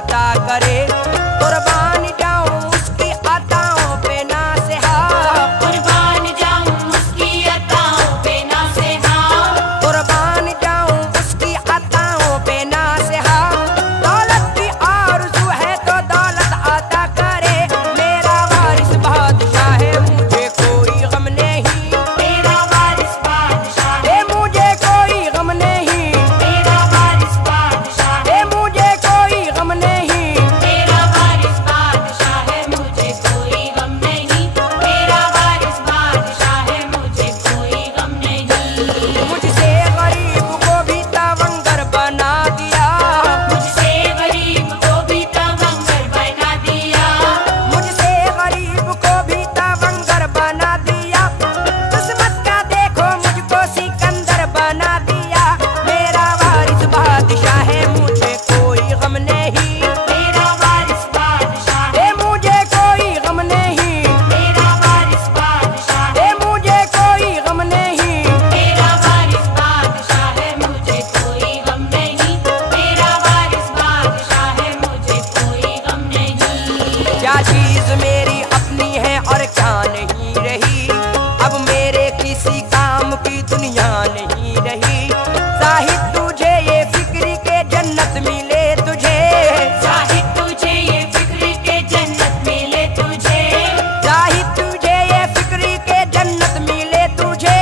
अता करे। कुर्बान जाऊं उसकी अताओं पे ना से हाँ, कुर्बान जाऊं उसकी अताओं पे ना से हाँ, कुर्बान जाऊं उसकी अताओं पे ना से हाँ। दौलत की आरज़ू है तो दौलत अता करे। मेरा वारिस बादशाह है मुझे कोई गम नहीं, मेरा वारिस बादशाह है, ए मुझे कोई गम नहीं, मेरा वारिस बादशाह है, ए मुझे कोई गम नहीं। मेरा वारिस बादशाह है, मुझे कोई गम नहीं, मेरा वारिस बादशाह है, मुझे कोई गम नहीं। मुझसे गरीब को भी तवंगर बना दिया, मुझसे गरीब को भी तवंगर बना दिया, मुझसे गरीब को भी तवंगर बना दिया। किस्मत का देखो मुझको सिकंदर बना दिया। मेरा वारिस बादशाह है मुझे कोई गम नहीं, मेरा वारिस बादशाह है, ए मुझे कोई गम नहीं, मेरा वारिस बादशाह है, ए मुझे कोई गम नहीं। मेरा वारिस बादशाह है, मुझे कोई गम नहीं, मेरा वारिस बादशाह है, मुझे कोई गम नहीं। क्या चीज मेरी अपनी है और क्या नहीं रही, अब मेरे किसी काम की दुनिया नहीं रही। जाहिद तुझे ये फिक्र के जन्नत मिले तुझे, जाहिद तुझे ये फिक्र के जन्नत मिले तुझे, जाहिद तुझे ये फिक्र के जन्नत मिले तुझे।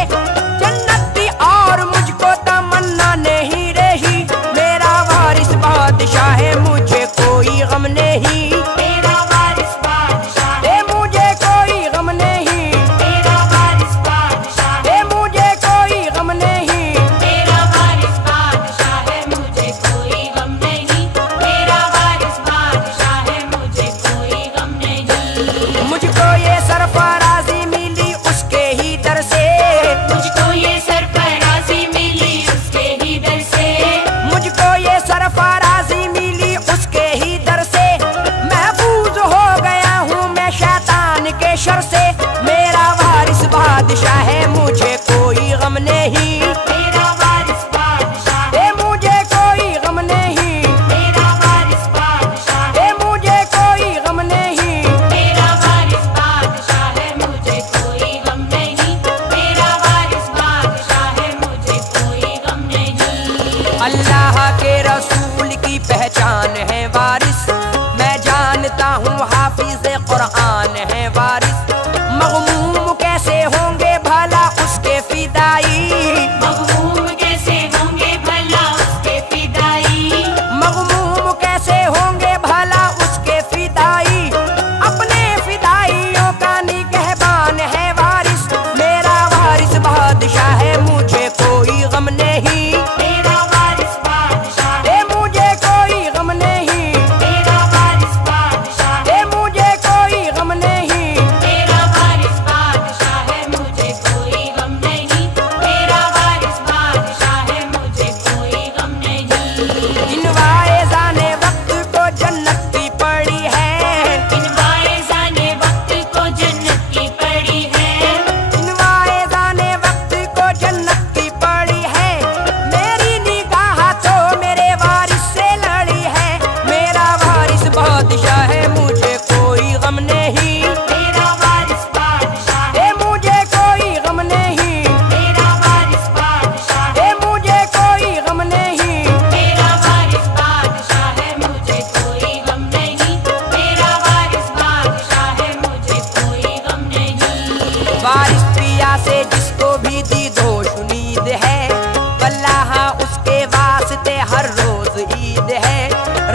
जन्नत की और मुझको तमन्ना नहीं रही। मेरा वारिस बादशाह है मुझे कोई गम नहीं, मेरा वारिस बादशाह है, ए मुझे कोई गम नहीं, मेरा वारिस बादशाह है, ए मुझे कोई गम नहीं। मेरा वारिस बादशाह है, मुझे कोई गम नहीं, मेरा वारिस बादशाह है, मुझे कोई गम नहीं। मुझको ये सरफराजी मिली उसके ही दर से, मुझको ये सरफराजी मिली उसके ही दर से, मुझको ये सरफराजी मिली उसके ही दर से। महफूज हो गया हूँ मैं शैतान के शर से। मेरा वारिस बादशाह है मुझे कोई गम नहीं, मेरा वारिस बादशाह है, ए मुझे कोई गम नहीं, मेरा वारिस बादशाह है, ए मुझे कोई गम नहीं। मेरा वारिस बादशाह है, मुझे कोई गम नहीं, मेरा वारिस बादशाह है, मुझे कोई गम नहीं। अल्लाह के रसूल की पहचान है वारिस, मैं जानता हूँ हाफिज कुरान है वारिस। मगमूम कैसे होंगे भला उसके फिदाई, मगमूम कैसे होंगे भला उसके फिदाई, मगमूम कैसे होंगे भला उसके फिदाई। अपने फिदाइयों का निगहबान है वारिस। मेरा वारिस बादशाह है मुझे कोई गम नहीं, मेरा वारिस बादशाह है, ए मुझे कोई गम नहीं, मेरा वारिस बादशाह है, ए मुझे कोई गम नहीं। मेरा वारिस बादशाह है, मुझे कोई गम नहीं, मेरा वारिस बादशाह है, मुझे कोई गम नहीं। इन वाइज़ाने वक्त को जन्नत की पड़ी है, इन वाइज़ाने वक्त को जन्नत की पड़ी है, इन वाइज़ाने वक्त को जन्नत की पड़ी है। मेरी निगाह तो मेरे वारिस से लड़ी है। मेरा वारिस बादशाह है मुझे कोई गम नहीं, मेरा वारिस बादशाह है, ए मुझे कोई गम नहीं, मेरा वारिस बादशाह है, ए मुझे कोई गम नहीं। मेरा वारिस बादशाह है, मुझे कोई गम नहीं, मेरा वारिस बादशाह है, मुझे कोई गम नहीं। वारिस प्रिया से जिसको भी दी दो शुनीद है, वल्लाह उसके वास्ते हर रोज ईद है।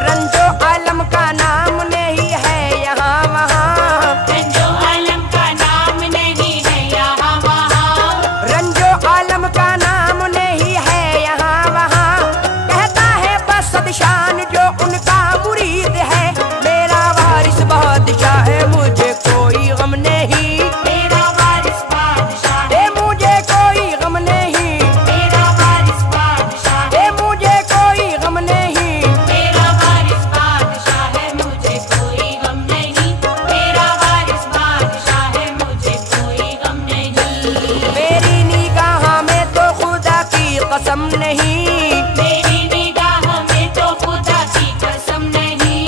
रंजो आलम का नाम नहीं है यहाँ वहाँ, रंजो आलम का नाम नहीं है यहाँ वहाँ, रंजो आलम का नाम नहीं है यहाँ वहाँ। कहता है बस सदशान जो उनका मुरीद है। मेरा वारिस बादशाह है मुझे कोई गम नहीं, मेरा वारिस बादशाह है, ए मुझे कोई गम नहीं, मेरा वारिस बादशाह है, ए मुझे कोई गम नहीं। मेरा वारिस बादशाह है, मुझे कोई गम नहीं, मेरा वारिस बादशाह है, मुझे कोई गम नहीं। मेरी निगाह में तो खुदा की कसम नहीं, मेरी निगाह में तो खुदा की कसम नहीं,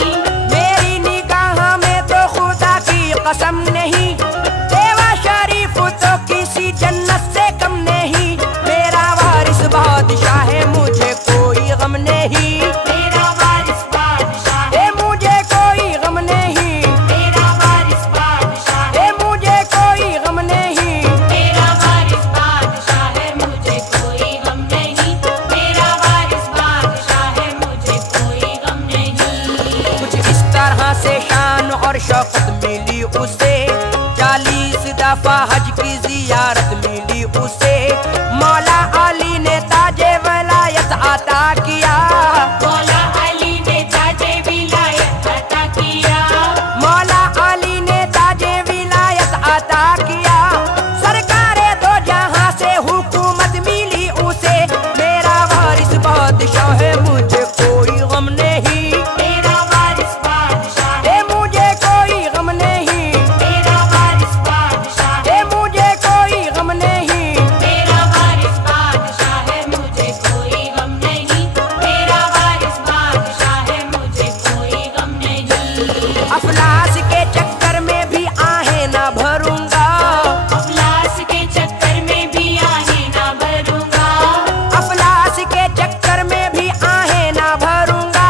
उसे, 40 दफा हज की जियारत मिली उसे। मौला अली ने ताजे वलायत अता किया, मौला अली ने ताजे विलायत अता किया, मौला अली ने ताजे विलायत अता किया। सरकारे दो जहां से हुकूमत मिली उसे, मेरा वारिस बादशाह है मुझे कोई गम नहीं, मेरा वारिस बादशाह ए मुझे कोई गम नहीं, मेरा वारिस बादशाह ए मुझे कोई गम नहीं। मेरा वारिस बादशाह है मुझे कोई गम नहीं, मेरा वारिस बादशाह है मुझे कोई गम नहीं। अफलास के चक्कर में भी आहें ना भरूंगा, अफलास के चक्कर में भी आहें ना भरूंगा, अफलास के चक्कर में भी आहें ना भरूंगा।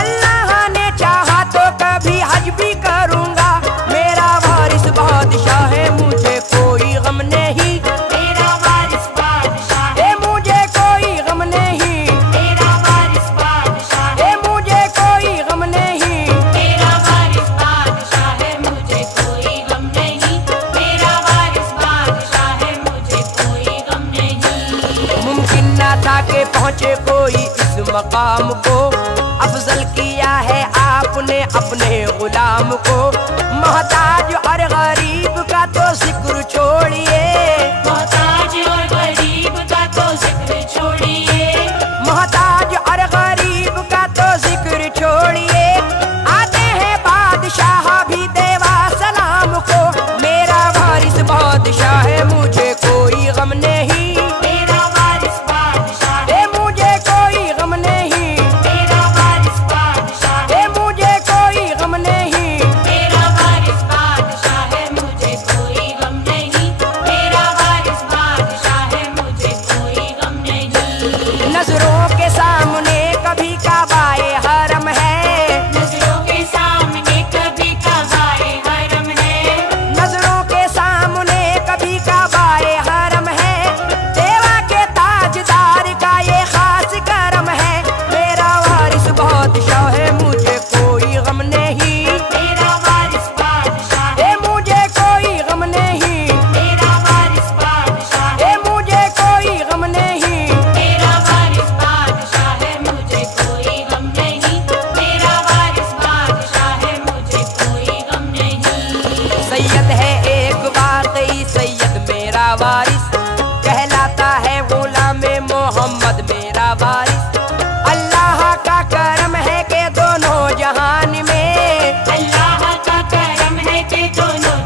अल्लाह ने चाहा तो कभी हज भी करूंगा, मेरा वारिस बादशाह है मुझे कोई गम नहीं, मेरा वारिस बादशाह ए मुझे कोई गम नहीं, मेरा वारिस बादशाह ए मुझे कोई गम नहीं। मेरा वारिस बादशाह है मुझे कोई गम नहीं, मेरा वारिस बादशाह है मुझे कोई गम नहीं। मुमकिन ना था कि पहुंचे कोई इस मकाम को, अफजल किया है आपने अपने गुलाम को। मोहताज और गरीब का तो जिक्र छोड़िए, मोहताज और गरीब का तो जिक्र छोड़िए, मोहताज और गरीब का तो जिक्र छोड़िए। आते हैं बादशाह भी देवा सलाम को, मेरा वारिस बादशाह है मुझे कोई गम नहीं, मेरा वारिस बादशाह ए मुझे कोई गम नहीं, मेरा वारिस बादशाह ए मुझे कोई गम नहीं। मेरा वारिस बादशाह है मुझे कोई गम नहीं, मेरा वारिस बादशाह है मुझे कोई गम नहीं। नजरों के सामने कभी काबाए हरम है, नजरों के सामने कभी काबाए हरम है, नजरों के सामने कभी काबाए हरम है। देवा के ताजदार का ये खास करम है, मेरा वारिस बादशाह है मुझे कोई गम नहीं, मेरा वारिस बादशाह ए मुझे कोई गम नहीं, मेरा वारिस बादशाह ए मुझे कोई गम नहीं। मेरा वारिस बादशाह है मुझे कोई गम नहीं, मेरा वारिस बादशाह है मुझे कोई गम नहीं। सैयद है एक वाकई सैयद मेरा वारिस, कहलाता है गुलाम मोहम्मद मेरा वारिस। अल्लाह का करम है कि दोनों जहान में, अल्लाह का करम है कि दोनों